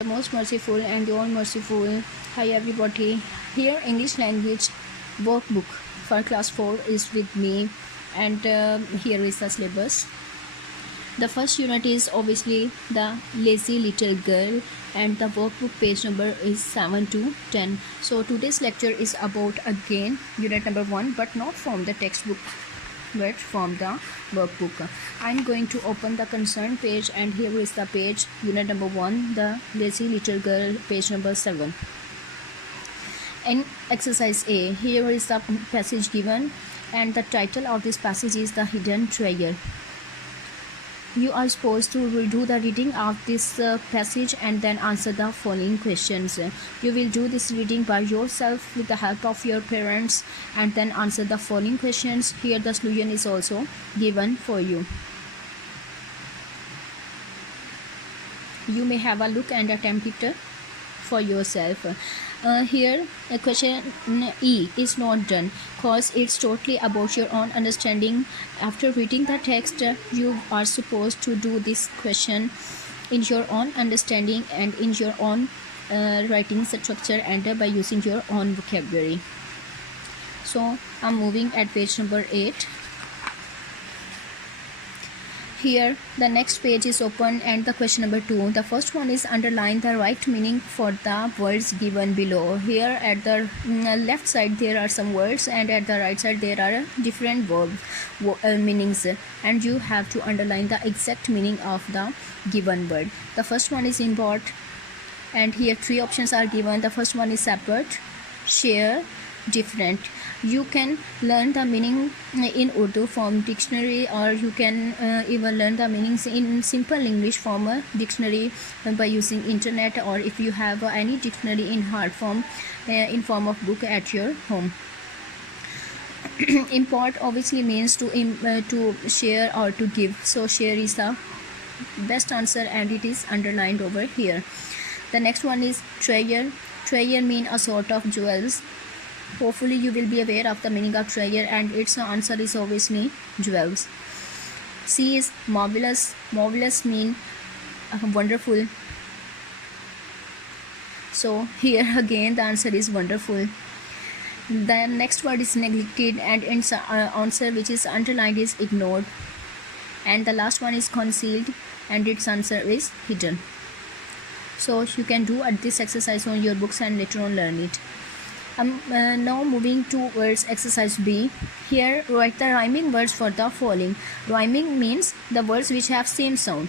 The most merciful and the all merciful. Hi everybody. Here English language workbook for class 4 is with me, and here is the syllabus. The first unit is obviously the lazy little girl, and the workbook page number is 7 to 10. So today's lecture is about again unit number 1, but not from the textbook but from the workbook. I'm going to open the concerned page, and here is the page, unit number 1, the lazy little girl, page number 7. In exercise A, here is the passage given, and the title of this passage is The Hidden Treasure. You are supposed to do the reading of this passage and then answer the following questions. You will do this reading by yourself with the help of your parents and then answer the following questions. Here the solution is also given for you. You may have a look and attempt it for yourself. Here question E is not done because it's totally about your own understanding. After reading the text, you are supposed to do this question in your own understanding and in your own writing structure and by using your own vocabulary. So I'm moving at page number 8. Here the next page is open, and the question number 2. The first one is underline the right meaning for the words given below. Here at the left side there are some words, and at the right side there are different meanings, and you have to underline the exact meaning of the given word. The first one is import, and here 3 options are given. The first one is separate, share, different. You can learn the meaning in Urdu from dictionary, or you can even learn the meanings in simple English from a dictionary by using internet, or if you have any dictionary in hard form in form of book at your home. Import obviously means to share or to give, so share is the best answer, and it is underlined over here. The next one is treasure. Treasure mean a sort of jewels. Hopefully you will be aware of the meaning of treasure, and its answer is obviously jewels. C is marvelous. Marvelous mean wonderful, so here again the answer is wonderful. The next word is neglected, and its answer which is underlined is ignored. And the last one is concealed, and its answer is hidden. So you can do this exercise on your books and later on learn it. Now moving towards exercise B. Here write the rhyming words for the following. Rhyming means the words which have same sound.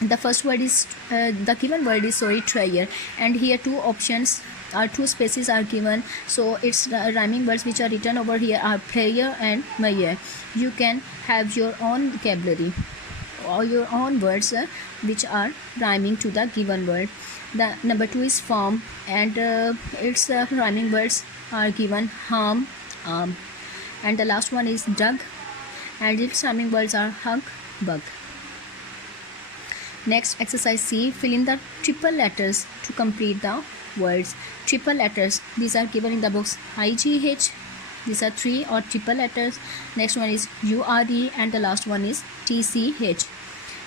The first word is the given word is treasure, and here 2 options or 2 spaces are given, so its rhyming words which are written over here are player and mayor. You can have your own vocabulary or your own words which are rhyming to the given word. The number 2 is farm, and its rhyming words are given harm, arm. And the last one is dug, and its rhyming words are hug, bug. Next, exercise C. Fill in the triple letters to complete the words. Triple letters, these are given in the books. IGH, these are 3 or triple letters. Next one is URE, and the last one is TCH.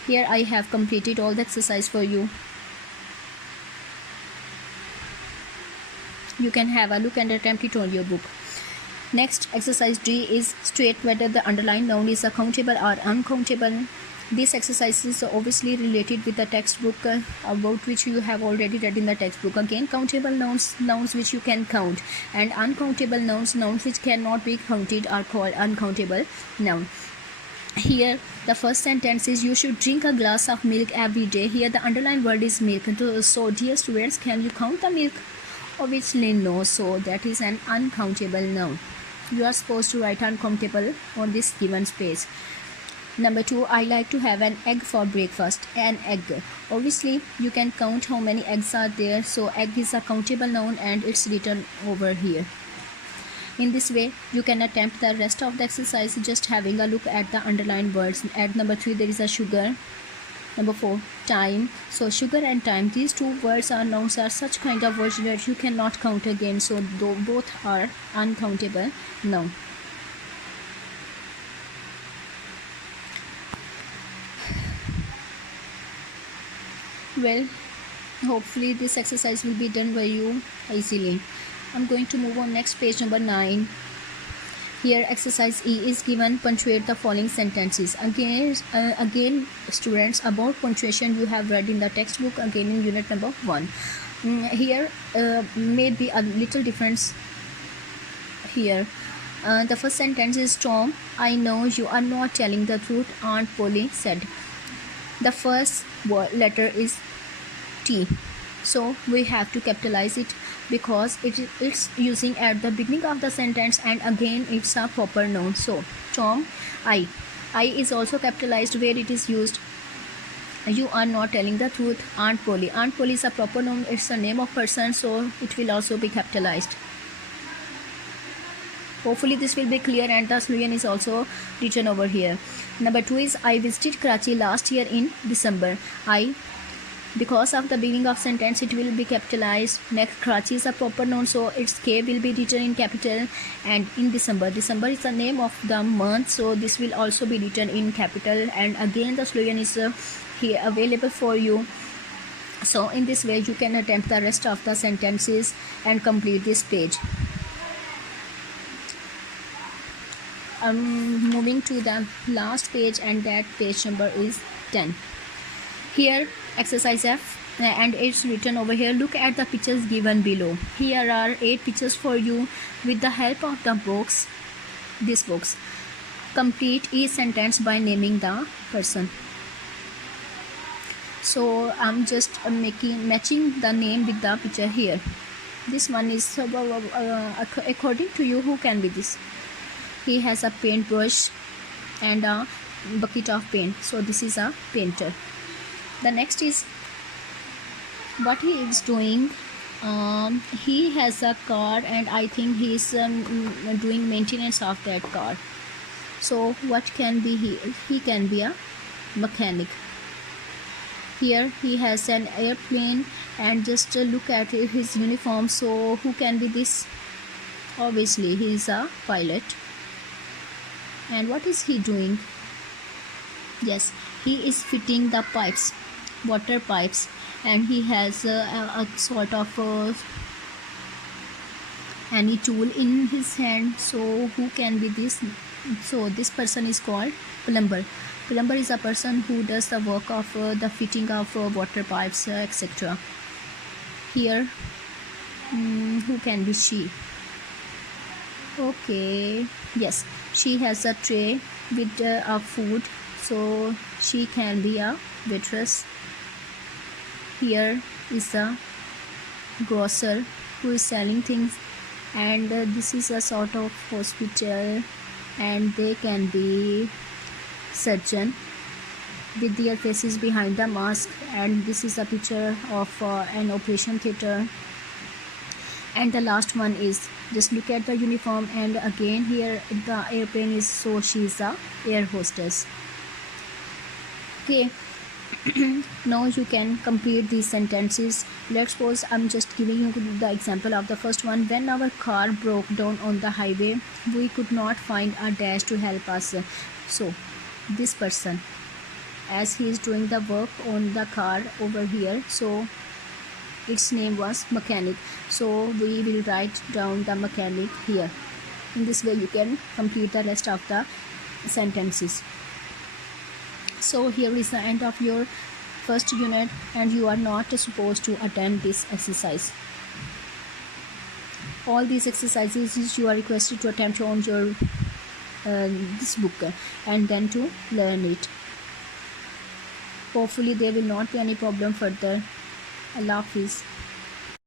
Here I have completed all the exercise for you. You can have a look and attempt it on your book. Next, exercise D is state whether the underlined noun is countable or uncountable. This exercise is obviously related with the textbook about which you have already read in the textbook. Again, countable nouns which you can count, and uncountable nouns which cannot be counted are called uncountable noun. Here the first sentence is you should drink a glass of milk every day. Here the underlined word is milk. So dear students, can you count the milk? Obviously no, so that is an uncountable noun. You are supposed to write uncountable on this given space. Number 2, I like to have an egg for breakfast. An egg, obviously you can count how many eggs are there, so egg is a countable noun and it's written over here. In this way you can attempt the rest of the exercise just having a look at the underlined words. At number 3 there is a sugar. Number 4, time. So sugar and time, these 2 words or nouns are such kind of words that you cannot count again, so both are uncountable noun. Well, Hopefully this exercise will be done by you easily. I'm going to move on next, page number 9. Here exercise E is given, punctuate the following sentences. Again students, about punctuation you have read in the textbook, again in unit number 1. Here may be a little difference here. The first sentence is, Tom, I know you are not telling the truth, Aunt Polly said. The first letter is T, so we have to capitalize it because it's using at the beginning of the sentence, and again it's a proper noun. So Tom, I is also capitalized where it is used. You are not telling the truth, Aunt Polly. Aunt Polly is a proper noun, it's a name of person, so it will also be capitalized. Hopefully this will be clear, and the slogan is also written over here. Number 2 is, I visited Karachi last year in December. I, because of the beginning of sentence, it will be capitalized. Next, Karachi is a proper noun, so its K will be written in capital. And in December is the name of the month, so this will also be written in capital. And again the slogan is here available for you. So in this way you can attempt the rest of the sentences and complete this page. Moving to the last page, and that page number is 10. Here exercise F, and it's written over here, look at the pictures given below. Here are 8 pictures for you. With the help of the these books, complete each sentence by naming the person. So I'm just matching the name with the picture here. This one is according to you, who can be this? He has a paintbrush and a bucket of paint, so this is a painter. The next is what he is doing. He has a car, and I think he is doing maintenance of that car. So what can be he? He can be a mechanic. Here he has an airplane, and just look at his uniform. So who can be this? Obviously he is a pilot. And what is he doing? Yes, he is fitting the pipes, water pipes, and he has a sort of any tool in his hand. So who can be this? So this person is called plumber. Plumber is a person who does the work of the fitting of water pipes, etc. Here who can be she? Okay, yes, she has a tray with a food, so she can be a waitress. Here is a grocer who is selling things, and this is a sort of hospital, and they can be surgeon with their faces behind the mask, and this is a picture of an operation theater. And the last one is, just look at the uniform, and again here the airplane is, so she is a air hostess. Okay. Now you can complete these sentences. Let's suppose I'm just giving you the example of the first one. When our car broke down on the highway, we could not find a dash to help us. So this person, as he is doing the work on the car over here, so its name was mechanic, so we will write down the mechanic here. In this way you can complete the rest of the sentences. So here is the end of your first unit, and you are not supposed to attempt this exercise. All these exercises you are requested to attempt on your this book, and then to learn it. Hopefully there will not be any problem further. Allah Hafiz.